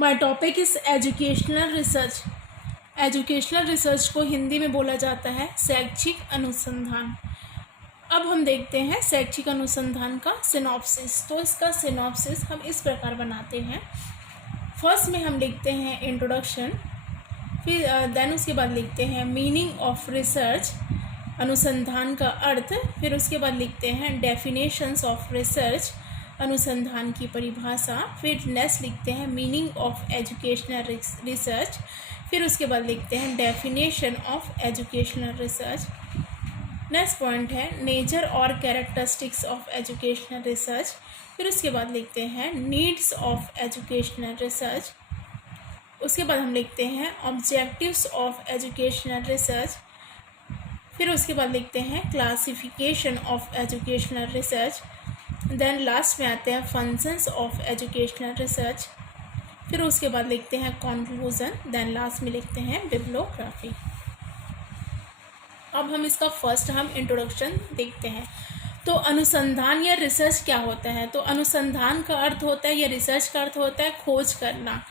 My topic is educational research. Educational research को हिंदी में बोला जाता है शैक्षिक अनुसंधान। अब हम देखते हैं शैक्षिक अनुसंधान का सिनॉप्सिस। तो इसका सिनॉप्सिस हम इस प्रकार बनाते हैं। फर्स्ट में हम लिखते हैं इंट्रोडक्शन, फिर देन उसके बाद लिखते हैं मीनिंग ऑफ रिसर्च, अनुसंधान का अर्थ, फिर उसके बाद लिखते हैं डेफिनेशंस ऑफ रिसर्च, अनुसंधान की परिभाषा, फिर नेक्स्ट लिखते हैं मीनिंग ऑफ एजुकेशनल रिसर्च, फिर उसके बाद लिखते हैं definition of educational research. Next point है नेचर और कैरेक्टरिस्टिक्स ऑफ एजुकेशनल रिसर्च, फिर उसके बाद लिखते हैं नीड्स ऑफ एजुकेशनल रिसर्च, उसके बाद हम लिखते हैं ऑब्जेक्टिव्स ऑफ एजुकेशनल रिसर्च, फिर उसके बाद लिखते हैं classification of educational research, then last में आते हैं फंक्शंस ऑफ एजुकेशनल रिसर्च, फिर उसके बाद लिखते हैं कंक्लूजन, देन लास्ट में लिखते हैं बिब्लियोग्राफी। अब हम इसका फर्स्ट इंट्रोडक्शन देखते हैं। तो अनुसंधान या रिसर्च क्या होता है? तो अनुसंधान का अर्थ होता है या रिसर्च का अर्थ होता है खोज करना।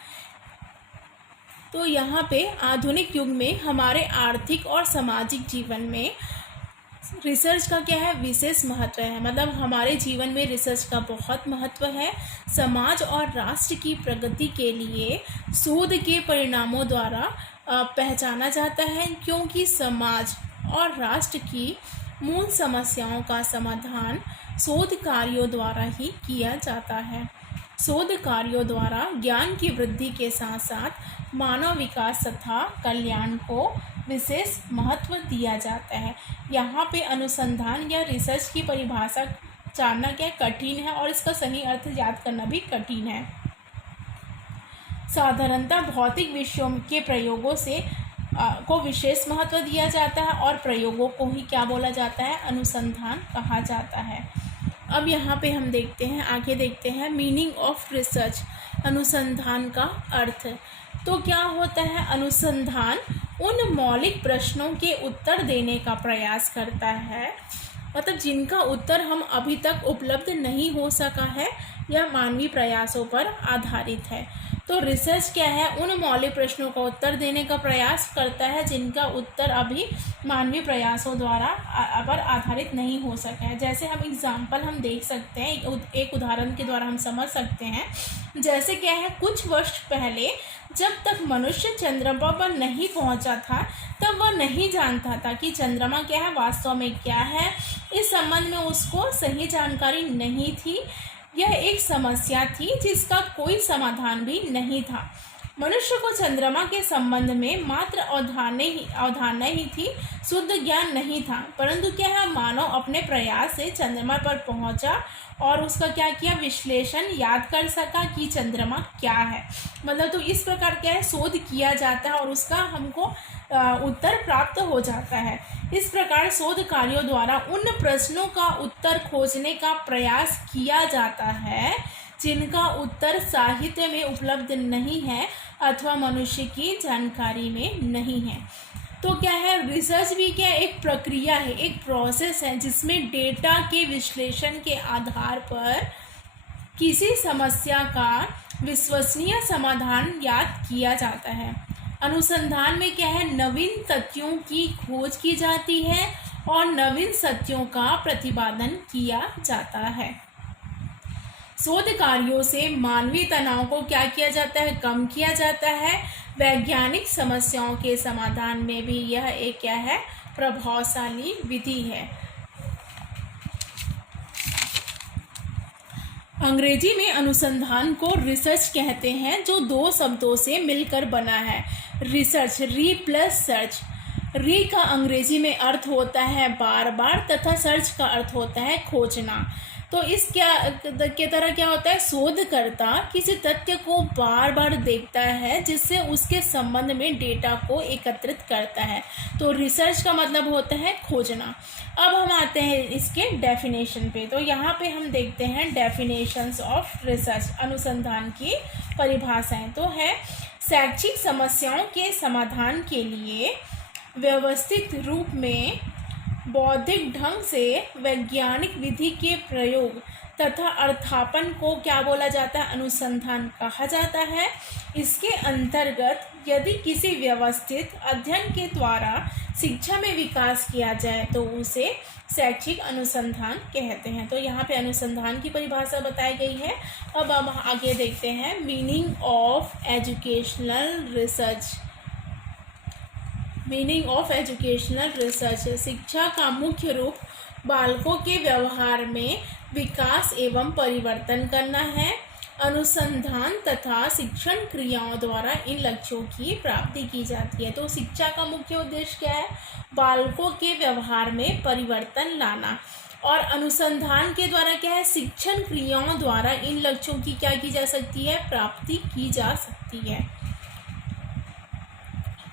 तो यहाँ पे आधुनिक युग में हमारे आर्थिक और सामाजिक जीवन में रिसर्च का क्या है, विशेष महत्व है। मतलब हमारे जीवन में रिसर्च का बहुत महत्व है। समाज और राष्ट्र की प्रगति के लिए शोध के परिणामों द्वारा पहचाना जाता है, क्योंकि समाज और राष्ट्र की मूल समस्याओं का समाधान शोध कार्यों द्वारा ही किया जाता है। शोध कार्यों द्वारा ज्ञान की वृद्धि के साथ साथ मानव विकास तथा कल्याण को विशेष महत्व दिया जाता है। यहाँ पे अनुसंधान या रिसर्च की परिभाषा जानना क्या कठिन है और इसका सही अर्थ याद करना भी कठिन है। साधारणतः भौतिक विषयों के प्रयोगों से को विशेष महत्व दिया जाता है और प्रयोगों को ही क्या बोला जाता है, अनुसंधान कहा जाता है। अब यहाँ पे हम देखते हैं, आगे देखते हैं मीनिंग ऑफ रिसर्च, अनुसंधान का अर्थ। तो क्या होता है, अनुसंधान उन मौलिक प्रश्नों के उत्तर देने का प्रयास करता है, मतलब जिनका उत्तर हम अभी तक उपलब्ध नहीं हो सका है या मानवीय प्रयासों पर आधारित है। तो रिसर्च क्या है, उन मौलिक प्रश्नों का उत्तर देने का प्रयास करता है जिनका उत्तर अभी मानवीय प्रयासों द्वारा पर आधारित नहीं हो सका है। जैसे हम एग्जाम्पल देख सकते हैं, एक उदाहरण के द्वारा हम समझ सकते हैं। जैसे क्या है, कुछ वर्ष पहले जब तक मनुष्य चंद्रमा पर नहीं पहुंचा था तब वह नहीं जानता था कि चंद्रमा क्या है, वास्तव में क्या है। इस संबंध में उसको सही जानकारी नहीं थी। यह एक समस्या थी जिसका कोई समाधान भी नहीं था। मनुष्य को चंद्रमा के संबंध में मात्र अवधारणा ही थी, शुद्ध ज्ञान नहीं था। परंतु क्या है, मानव अपने प्रयास से चंद्रमा पर पहुंचा और उसका क्या किया, विश्लेषण याद कर सका कि चंद्रमा क्या है। मतलब तो इस प्रकार क्या है, शोध किया जाता है और उसका हमको उत्तर प्राप्त हो जाता है। इस प्रकार शोध कार्यों द्वारा उन प्रश्नों का उत्तर खोजने का प्रयास किया जाता है जिनका उत्तर साहित्य में उपलब्ध नहीं है अथवा मनुष्य की जानकारी में नहीं है। तो क्या है, रिसर्च भी क्या एक प्रक्रिया है, एक प्रोसेस है जिसमें डेटा के विश्लेषण के आधार पर किसी समस्या का विश्वसनीय समाधान याद किया जाता है। अनुसंधान में क्या है, नवीन तथ्यों की खोज की जाती है और नवीन सत्यों का प्रतिपादन किया जाता है। शोध कार्यों से मानवीय तनाव को क्या किया जाता है, कम किया जाता है। वैज्ञानिक समस्याओं के समाधान में भी यह एक क्या है, प्रभावशाली विधि है। अंग्रेजी में अनुसंधान को रिसर्च कहते हैं, जो दो शब्दों से मिलकर बना है, रिसर्च, री प्लस सर्च। री का अंग्रेजी में अर्थ होता है बार बार तथा सर्च का अर्थ होता है खोजना। तो इस के तरह क्या होता है, शोधकर्ता किसी तथ्य को बार बार देखता है जिससे उसके संबंध में डेटा को एकत्रित करता है। तो रिसर्च का मतलब होता है खोजना। अब हम आते हैं इसके डेफिनेशन पे। तो यहाँ पे हम देखते हैं डेफिनेशंस ऑफ रिसर्च, अनुसंधान की परिभाषाएं। तो है शैक्षिक समस्याओं के समाधान के लिए व्यवस्थित रूप में बौद्धिक ढंग से वैज्ञानिक विधि के प्रयोग तथा अर्थापन को क्या बोला जाता है, अनुसंधान कहा जाता है। इसके अंतर्गत यदि किसी व्यवस्थित अध्ययन के द्वारा शिक्षा में विकास किया जाए तो उसे शैक्षिक अनुसंधान कहते हैं। तो यहाँ पे अनुसंधान की परिभाषा बताई गई है। अब हम आगे देखते हैं meaning of educational research. Meaning of educational research, शिक्षा का मुख्य रूप बालकों के व्यवहार में विकास एवं परिवर्तन करना है। अनुसंधान तथा शिक्षण क्रियाओं द्वारा इन लक्ष्यों की प्राप्ति की जाती है। तो शिक्षा का मुख्य उद्देश्य क्या है? बालकों के व्यवहार में परिवर्तन लाना। और अनुसंधान के द्वारा क्या है? शिक्षण क्रियाओं द्वारा इन लक्ष्यों की क्या की जा सकती है? प्राप्ति की जा सकती है।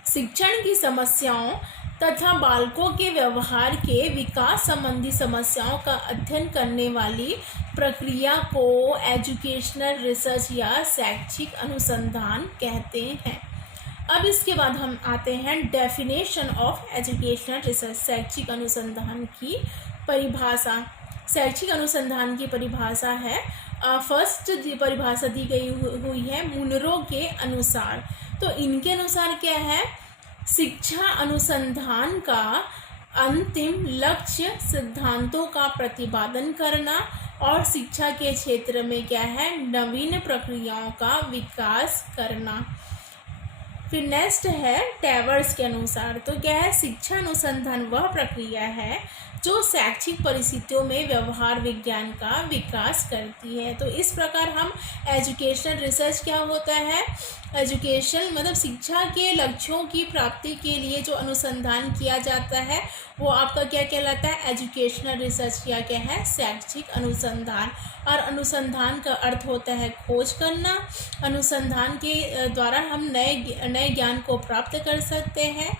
शिक्षण की समस्याओं तथा बालकों के व्यवहार के विकास संबंधी समस्याओं का अध्ययन करने वाली प्रक्रिया को एजुकेशनल रिसर्च या शैक्षिक अनुसंधान कहते हैं। अब इसके बाद हम आते हैं डेफिनेशन ऑफ एजुकेशनल रिसर्च, शैक्षिक अनुसंधान की परिभाषा। शैक्षिक अनुसंधान की परिभाषा है, फर्स्ट परिभाषा दी गई हुई है मुनरो के अनुसार। तो इनके अनुसार क्या है? शिक्षा अनुसंधान का अंतिम लक्ष्य सिद्धांतों का प्रतिपादन करना और शिक्षा के क्षेत्र में क्या है? नवीन प्रक्रियाओं का विकास करना। फिर नेक्स्ट है टैवर्स के अनुसार। तो क्या है? शिक्षा अनुसंधान वह प्रक्रिया है जो शैक्षिक परिस्थितियों में व्यवहार विज्ञान का विकास करती है। तो इस प्रकार हम एजुकेशनल रिसर्च क्या होता है? एजुकेशन मतलब शिक्षा के लक्ष्यों की प्राप्ति के लिए जो अनुसंधान किया जाता है वो आपका क्या कहलाता है? एजुकेशनल रिसर्च या क्या है? शैक्षिक अनुसंधान। और अनुसंधान का अर्थ होता है खोज करना। अनुसंधान के द्वारा हम नए ज्ञान को प्राप्त कर सकते हैं।